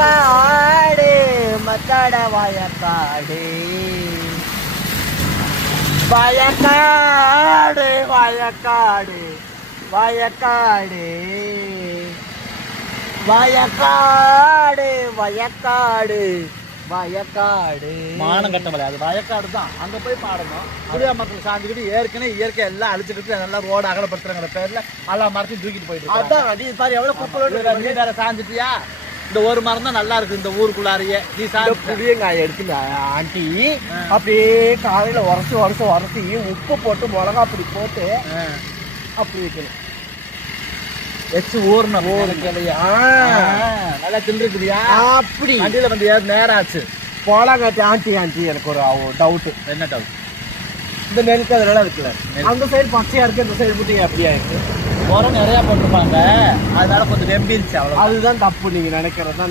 வயக்காடு மக்காட வயக்காடு வயக்காடு வயக்காடு வயக்காடு வயக்காடு வயக்காடு வயக்காடு மானம் கட்டமலை அது வயக்காடு தான். அங்க போய் பாடணும். குடியா மக்கள் சாஞ்சுக்கிட்டு ஏற்கனவே இயற்கை எல்லாம் அழிச்சுக்கிட்டு நல்லா ரோடு அகலப்படுத்துறங்கிற பேர்ல எல்லா மரத்தையும் தூக்கிட்டு போயிட்டு அதான் நீ பாரு எவ்வளவு குப்பை. நீ வேற சாஞ்சிட்டியா? இந்த ஒரு மரம் தான் நல்லா இருக்கு இந்த ஊருக்குள்ளாரியே. நீ புளியங்காய் எடுத்து ஆண்டி அப்படியே காலையில உரசி உப்பு போட்டு மிளகா அப்படி போட்டு அப்படி வைக்கணும். வச்சு ஊர்ன நல்லா தின்றுக்குதியா? அப்படி வண்டியில வந்து நேரம் ஆச்சு. போலாங்காட்டி ஆண்டி எனக்கு ஒரு டவுட். என்ன டவுட்? இந்த நெல்கதிரெல்லாம் இருக்குல்ல, அந்த சைடு பச்சையா இருக்கு, இந்த சைடு மட்டும் அப்படியா இருக்கு? உரம் நிறைய போட்டிருப்பாங்க, அதனால கொஞ்சம் வெம்பிருச்சு. அவ்வளவு. அதுதான் தப்பு நீங்க நினைக்கிறது தான்.